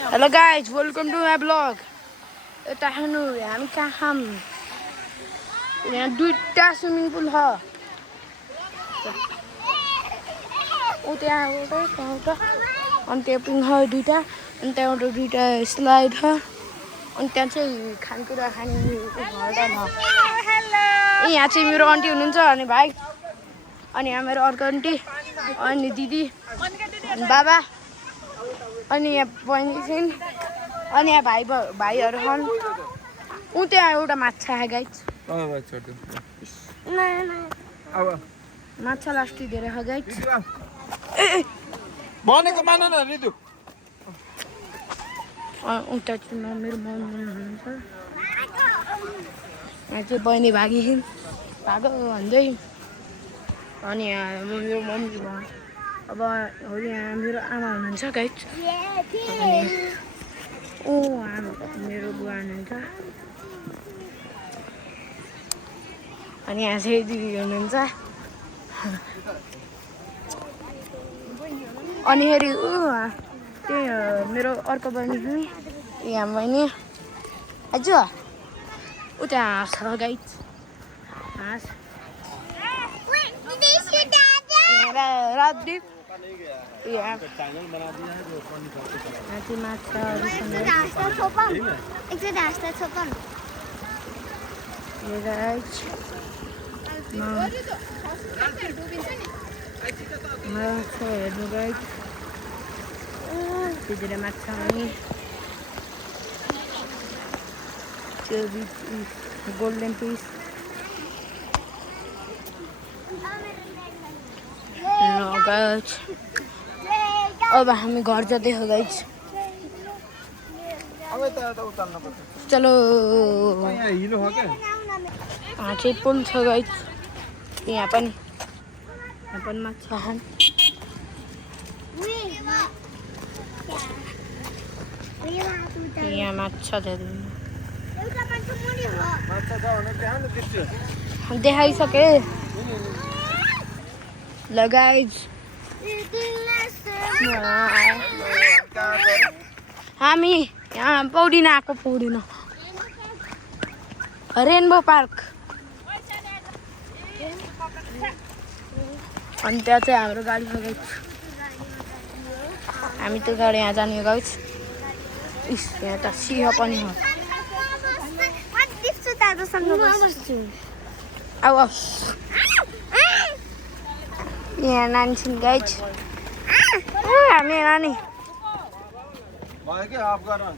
Hello guys, welcome to my vlog. यता हेर्नु हामी कहाँ छौँ यहाँ दुईटा स्विमिङ पुल छ उ त्यहाँ एउटा एउटा अनि त्यो पिङ छ दुईटा अनि त्यहाँबाट दुईटा स्लाइड छ अनि त्यहाँ चाहिँ खानेकुरा खाने गार्डन छ यहाँ चाहिँ मेरो आन्टी हुनुहुन्छ अनि भाइ अनि यहाँ मेरो अर्को आन्टी अनि दिदी अनि बाबा अनि यहाँ बहिनी छिन् अनि यहाँ भाइहरू छन् उ त्यहाँ एउटा माछा छ गाइस माछा लास्टी धेरै छ गाइस भनेको मान न रिदु उता चाहिँ मेरो मम्मी हुनुहुन्छ यहाँ चाहिँ बहिनी भागी छिन् भागो भन्दै अनि यहाँ मेरो मम्मी भयो अब यहाँ मेरो आमा हुनुहुन्छ गाइस अनि ओ मेरो बुवा हुनुहुन्छ अनि यहाँ चाहिँ दिदी हुनुहुन्छ अनि फेरि त्यही मेरो अर्को बहिनी पनि यहाँ बहिनी आज उता हाँस छ गाइस हाँस राजदीप गोल्डन पिस अब हामी घर जाँदै हो गाइस चलो चाहिँ पुल छ गाइस यहाँ पनि माछा छन् यहाँ माछा देखाइसके ल गाइस हामी यहाँ पौडिन आएको पौडिन रेनबो पार्क अनि त्यहाँ चाहिँ हाम्रो गाडी छ गाइस हामी त्यो गाडी यहाँ जाने गाइस यहाँ त सिंह पनि हो अब यहाँ नानी छिन् गाइस हामी नानी